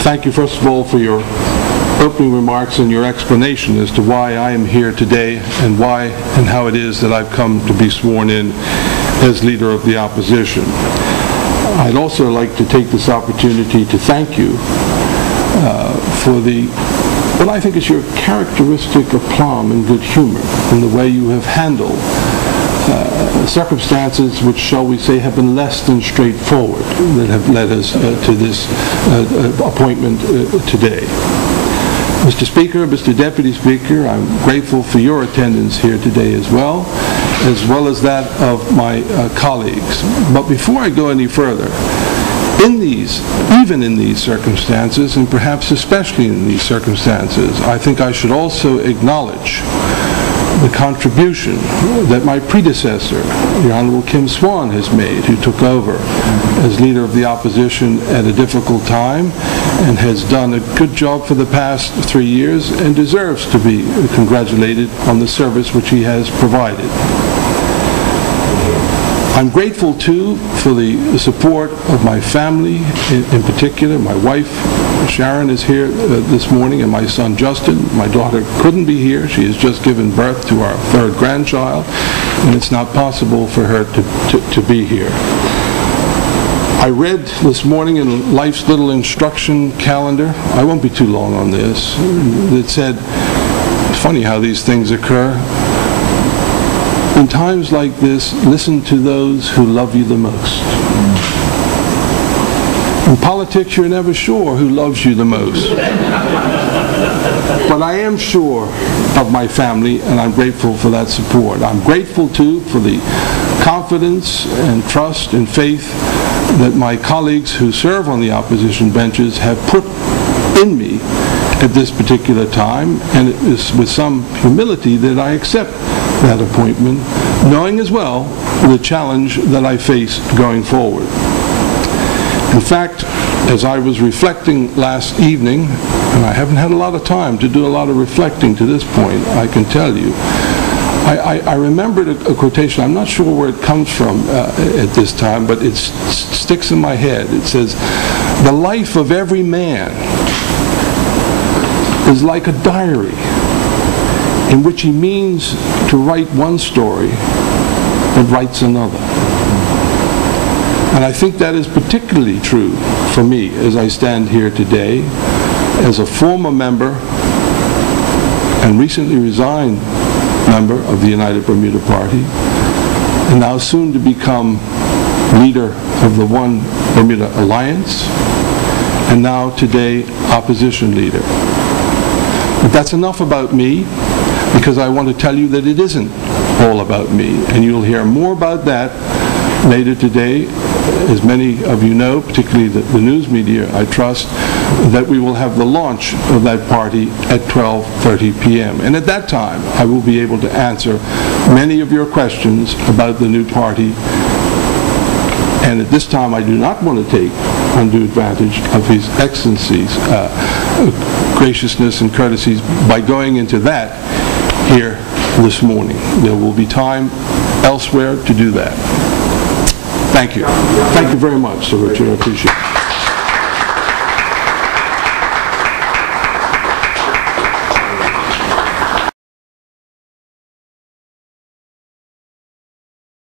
thank you, first of all, for your opening remarks and your explanation as to why I am here today and why and how it is that I've come to be sworn in as leader of the opposition. I'd also like to take this opportunity to thank you for what I think is your characteristic aplomb and good humor in the way you have handled circumstances which, shall we say, have been less than straightforward that have led us to this appointment today. Mr. Speaker, Mr. Deputy Speaker, I'm grateful for your attendance here today as well as that of my colleagues. But before I go any further, even in these circumstances, and perhaps especially in these circumstances, I think I should also acknowledge the contribution that my predecessor, the Honorable Kim Swan, has made, who took over as leader of the opposition at a difficult time and has done a good job for the past 3 years and deserves to be congratulated on the service which he has provided. I'm grateful, too, for the support of my family, in particular. My wife, Sharon, is here this morning, and my son, Justin. My daughter couldn't be here. She has just given birth to our third grandchild, and it's not possible for her to be here. I read this morning in Life's Little Instruction Calendar, I won't be too long on this, it said, it's funny how these things occur, in times like this, listen to those who love you the most. In politics, you're never sure who loves you the most. But I am sure of my family, and I'm grateful for that support. I'm grateful, too, for the confidence and trust and faith that my colleagues who serve on the opposition benches have put in me at this particular time, and it is with some humility that I accept that appointment, knowing as well the challenge that I face going forward. In fact, as I was reflecting last evening, and I haven't had a lot of time to do a lot of reflecting to this point, I can tell you, I remembered a quotation. I'm not sure where it comes from at this time, but it sticks in my head. It says, "The life of every man is like a diary in which he means to write one story but writes another." And I think that is particularly true for me as I stand here today as a former member and recently resigned member of the United Bermuda Party, and now soon to become leader of the One Bermuda Alliance, and now today opposition leader. But that's enough about me, because I want to tell you that it isn't all about me, and you'll hear more about that later today. As many of you know, particularly the news media, I trust, that we will have the launch of that party at 12:30 p.m. And at that time, I will be able to answer many of your questions about the new party. And at this time, I do not want to take undue advantage of His Excellency's graciousness and courtesies by going into that here this morning. There will be time elsewhere to do that. Thank you. Thank you very much, Sir Richard. I appreciate it.